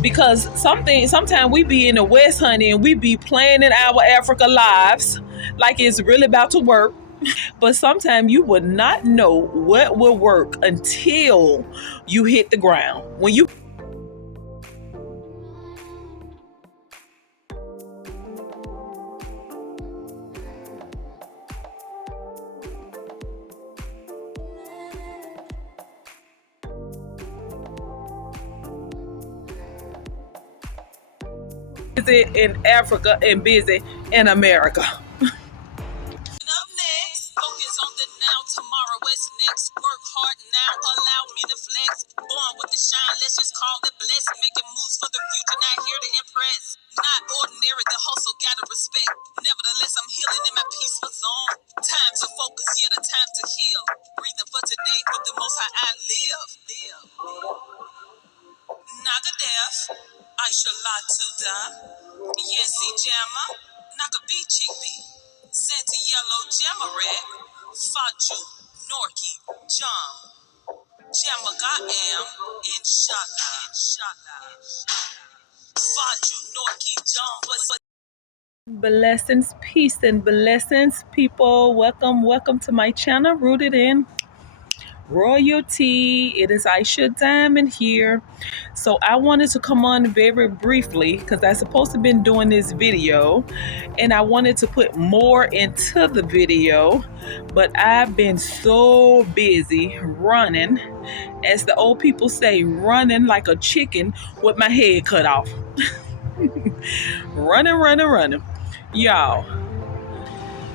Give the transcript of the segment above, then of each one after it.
Because sometimes we be in the West, honey, and we be planning our Africa lives like it's really about to work. But sometimes you would not know what will work until you hit the ground. When you busy in Africa and busy in America. Up next, focus on the now, tomorrow is next. Work hard now, allow me to flex. Born with the shine, let's just call it blessed. Making moves for the future, not here to impress. Not ordinary, the hustle gotta respect. Nevertheless, I'm healing in my peaceful zone. Time to focus, yeah, the time to heal. Breathing for today, for the most high I live. Naga Def, Aisha La Tuda, Yesi Jamma, Naka B Chickpea, Santa Yellow Jamaret, Faju, Norki, Jam, Jamagaam, Inshallah, Faju, Norki, Jam, Blessings, peace, and blessings, people. Welcome to my channel, Rooted in Royalty. It is Aisha Diamond here. So I wanted to come on very briefly because I supposed to been doing this video and I wanted to put more into the video, but I've been so busy running, as the old people say, running like a chicken with my head cut off. running. Y'all,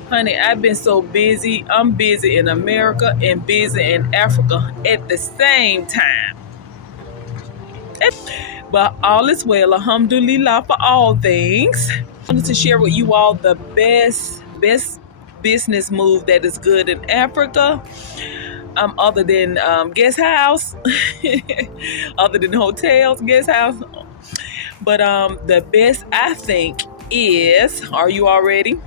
honey, I've been so busy. I'm busy in America and busy in Africa at the same time. But all is well, alhamdulillah, for all things. I wanted to share with you all the best business move that is good in Africa, other than guest house, other than hotels, guest house. But the best, I think, is, are you all ready?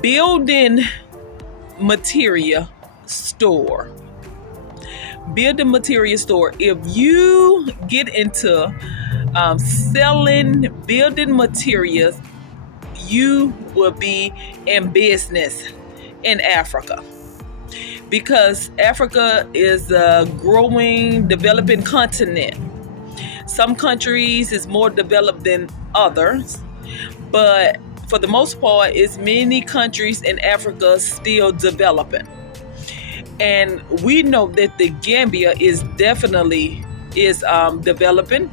Building material store. Building material store. If you get into selling building materials, you will be in business in Africa, because Africa is a growing, developing continent. Some countries is more developed than others, but for the most part, it's many countries in Africa still developing. And we know that the Gambia is definitely developing.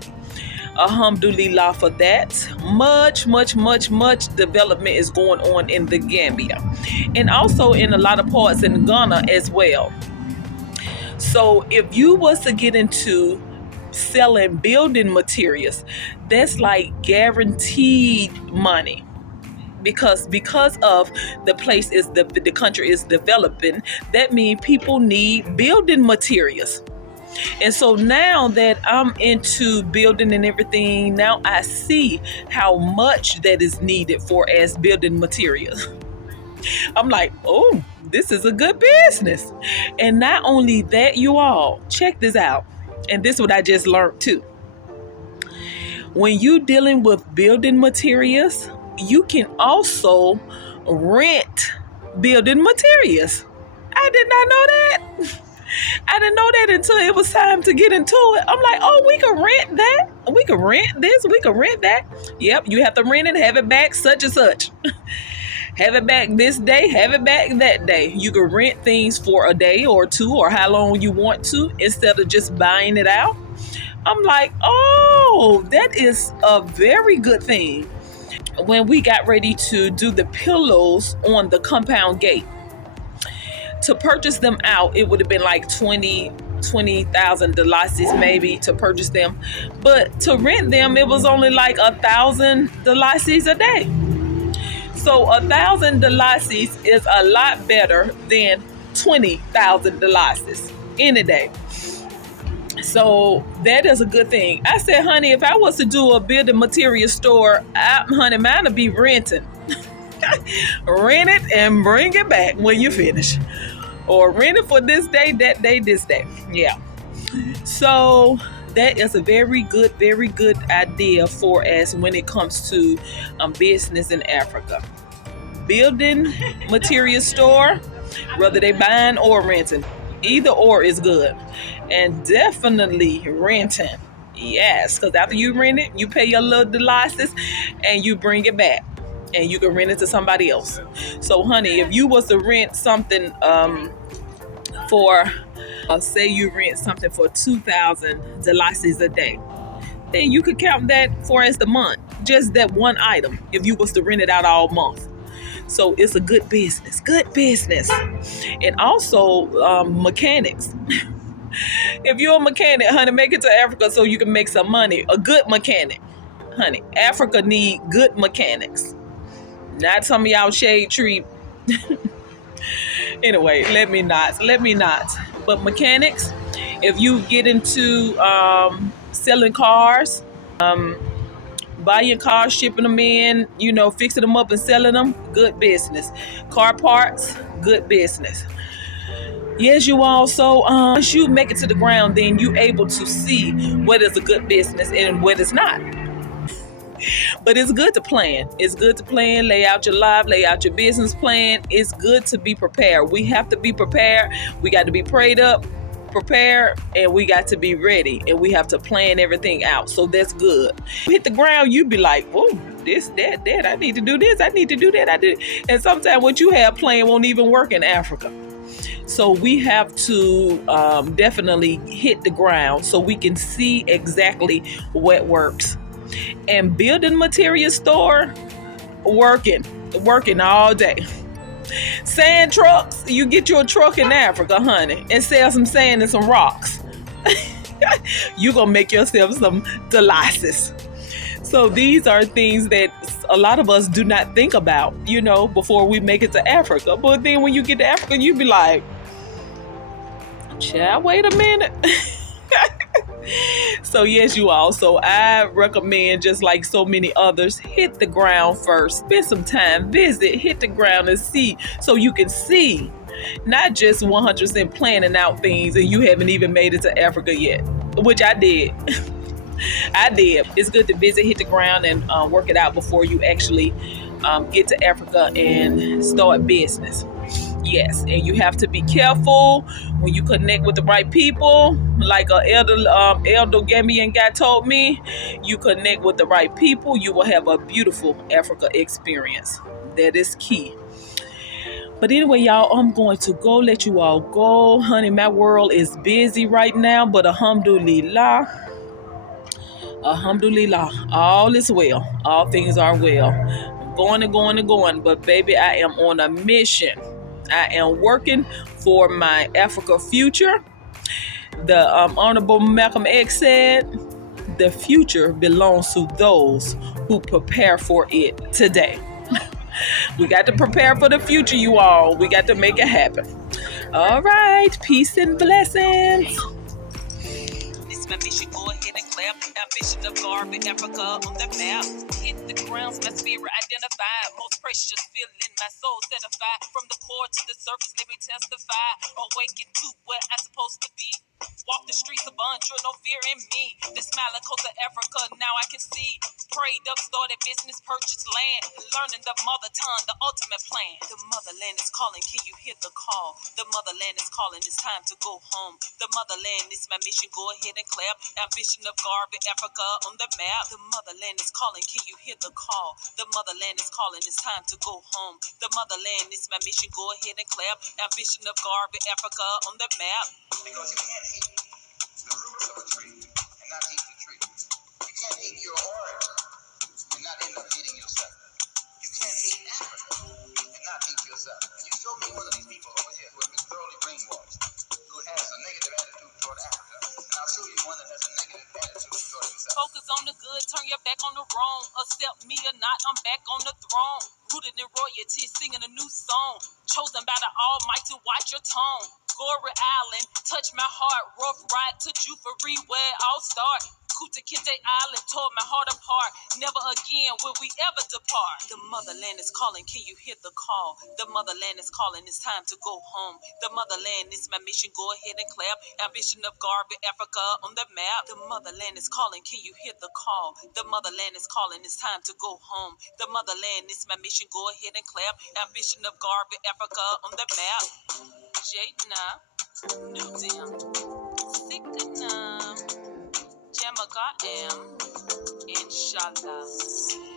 Alhamdulillah for that. Much development is going on in the Gambia. And also in a lot of parts in Ghana as well. So if you was to get into selling building materials, that's like guaranteed money. Because of the place is the country is developing, that means people need building materials. And so now that I'm into building and everything, now I see how much that is needed for as building materials. I'm like, oh, this is a good business. And not only that, you all, check this out. And this is what I just learned too. When you dealing with building materials, you can also rent building materials. I did not know that. I didn't know that until it was time to get into it. I'm like, oh, we can rent that. We can rent this. We can rent that. Yep, you have to rent it, have it back such and such. Have it back this day, have it back that day. You can rent things for a day or two or how long you want to instead of just buying it out. I'm like, oh, that is a very good thing. When we got ready to do the pillows on the compound gate, to purchase them out, it would have been like 20,000 dalasis maybe to purchase them. But to rent them, it was only like 1,000 dalasis a day. So 1,000 dalasis is a lot better than 20,000 dalasis in a day. So that is a good thing. I said, honey, if I was to do a building material store, honey, mine would be renting. Rent it and bring it back when you finish. Or rent it for this day, that day, this day. Yeah. So that is a very good idea for us when it comes to business in Africa. Building material store, whether they buying or renting, either or is good. And definitely renting. Yes, because after you rent it, you pay your little devices and you bring it back. And you can rent it to somebody else. So, honey, if you was to rent something for, say you rent something for 2,000 devices a day, then you could count that for as the month. Just that one item if you was to rent it out all month. So it's a good business, good business. And also mechanics. If you're a mechanic, honey, make it to Africa so you can make some money. A good mechanic, honey. Africa need good mechanics. Not some of y'all shade tree. Anyway, let me not. But mechanics, if you get into selling cars, buying cars, shipping them in, fixing them up and selling them, good business. Car parts, good business. Yes, you also, once you make it to the ground, then you able to see what is a good business and what is not. But it's good to plan. It's good to plan, lay out your life, lay out your business plan. It's good to be prepared. We have to be prepared. We got to be prayed up, prepared, and we got to be ready. And we have to plan everything out. So that's good. You hit the ground, you be like, whoa, this, that. I need to do this. I need to do that. And sometimes what you have planned won't even work in Africa. So we have to definitely hit the ground so we can see exactly what works. And building material store, working all day. Sand trucks, you get you a truck in Africa, honey, and sell some sand and some rocks. You gonna make yourself some devices. So these are things that a lot of us do not think about, before we make it to Africa. But then when you get to Africa, you be like, child, wait a minute. So yes, you all. So I recommend, just like so many others, hit the ground first. Spend some time, visit, hit the ground and see, so you can see, not just 100% planning out things and you haven't even made it to Africa yet, which I did. I did. It's good to visit, hit the ground, and work it out before you actually get to Africa and start business. Yes, and you have to be careful when you connect with the right people. Like elder Gambian guy told me, you connect with the right people, you will have a beautiful Africa experience. That is key. But anyway, y'all, I'm going to go, let you all go. Honey, my world is busy right now, but alhamdulillah, all is well. All things are well. I'm going and going and going, but baby, I am on a mission. I am working for my Africa future. The Honorable Malcolm X said, the future belongs to those who prepare for it today. We got to prepare for the future, you all. We got to make it happen. All right. Peace and blessings. This my mission. Go ahead and clap. Ambition of garbage, Africa on the map. Hit the grounds, my spirit identified. Most precious feeling, my soul certified. From the core to the surface, let me testify. Awaken to what I'm supposed to be. Walk the streets of Bondra, no fear in me. The smiling coast of Africa, now I can see. Prayed up, started business, purchased land. Learning the mother tongue, the ultimate plan. The motherland is calling, can you hear the call? The motherland is calling, it's time to go home. The motherland is my mission, go ahead and clap. Ambition of garbage, Africa on the map. The motherland is calling, can you hear the call? The motherland is calling, it's time to go home. The motherland is my mission, go ahead and clap. Ambition of garbage, Africa on the map. Because you can't hate the roots of a tree and not hate the tree. You can't hate your origin and not end up hating yourself. You can't hate Africa and not hate yourself. And you show me one of these people over here who have been thoroughly brainwashed, who has a negative attitude toward Africa. And I'll show you one that has a negative attitude toward himself. Focus on the good, turn your back on the wrong. Accept me or not, I'm back on the throne. Rooted in royalty, singing a new song. Chosen by the Almighty, watch your tone. Glory Island, touch my heart. Rough ride to Jubilee, where it all start. Kuta Kinte Island tore my heart apart. Never again will we ever depart. The motherland is calling, can you hear the call? The motherland is calling, it's time to go home. The motherland is my mission, go ahead and clap. Ambition of Garvey, Africa on the map. The motherland is calling, can you hear the call? The motherland is calling, it's time to go home. The motherland is my mission, go ahead and clap. Ambition of Garvey, Africa on the map. Jayna, New Dim, Sikana, Jamaka M, Inshallah.